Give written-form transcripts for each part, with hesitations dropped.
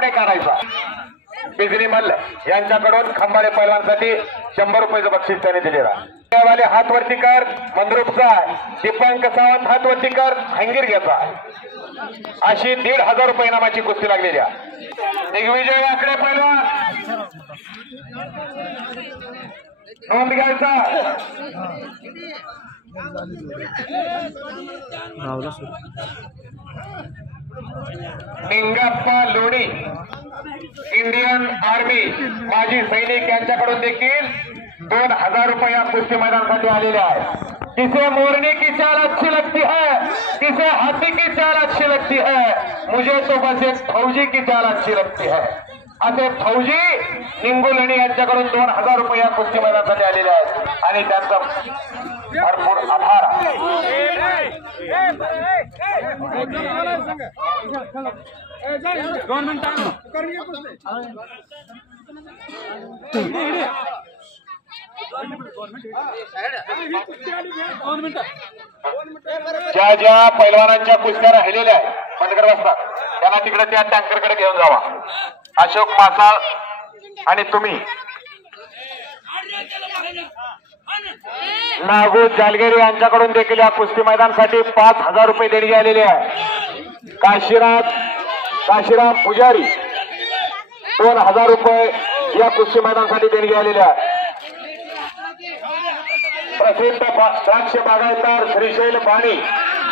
आपणे काढायचा। बिजली मल्ल यांच्याकडून खंबाळे पैलवानसाठी 100 रुपयाचं बक्षीस त्याने दिलेलं आहे। वाले हात वरती कर मंद्रुपचा, दीपांक सावंत हात वरती कर हंगीर घ्यायचा। अशी 1,500 रुपये इनामाची कुस्ती लागलेली आहे। दिग्विजय वाकडे पैलवान नोंद घ्यायचा। निंगप्पा लोणी इंडियन आर्मी माजी सैनिक यांच्याकडून देखील 2,000 रुपये या कुस्ती मैदानासाठी आलेले आहे। किसे मोरनी की चाल अच्छी लगती है, किसे हाथी की चाल अच्छी लगती है, मुझे तो बस एक फौजी की चाल अच्छी लगती है। असे फौजी निंगुलणी यांच्याकडून 2,000 रुपये या कुस्ती मैदानासाठी आलेले आहेत आणि त्यांचा भरपूर आभार। ज्या ज्या पैलवानांच्या कुस्त्या राहिलेल्या आहेत बंदकर बसतात त्यांना तिकडे त्या टँकरकडे घेऊन जावा। अशोक मासाळ आणि तुम्ही नागू जालगेरी यांच्याकडून देखील या कुस्ती मैदानासाठी 5,000 रुपये देणगी आलेली आहे। काशीराम पुजारी 2,000 रुपये या कुस्ती मैदानासाठी देणगी आलेली आहे। प्रसिद्ध द्राक्ष बागायतदार श्रीशैल पाणी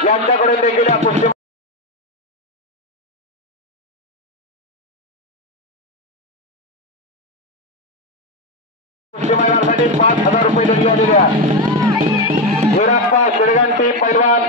यांच्याकडून देखील या कुस्ती मैदानासाठी 5,000 रुपये देणगी आलेली आहे। हिराप्पा शिरगंटी पैलवान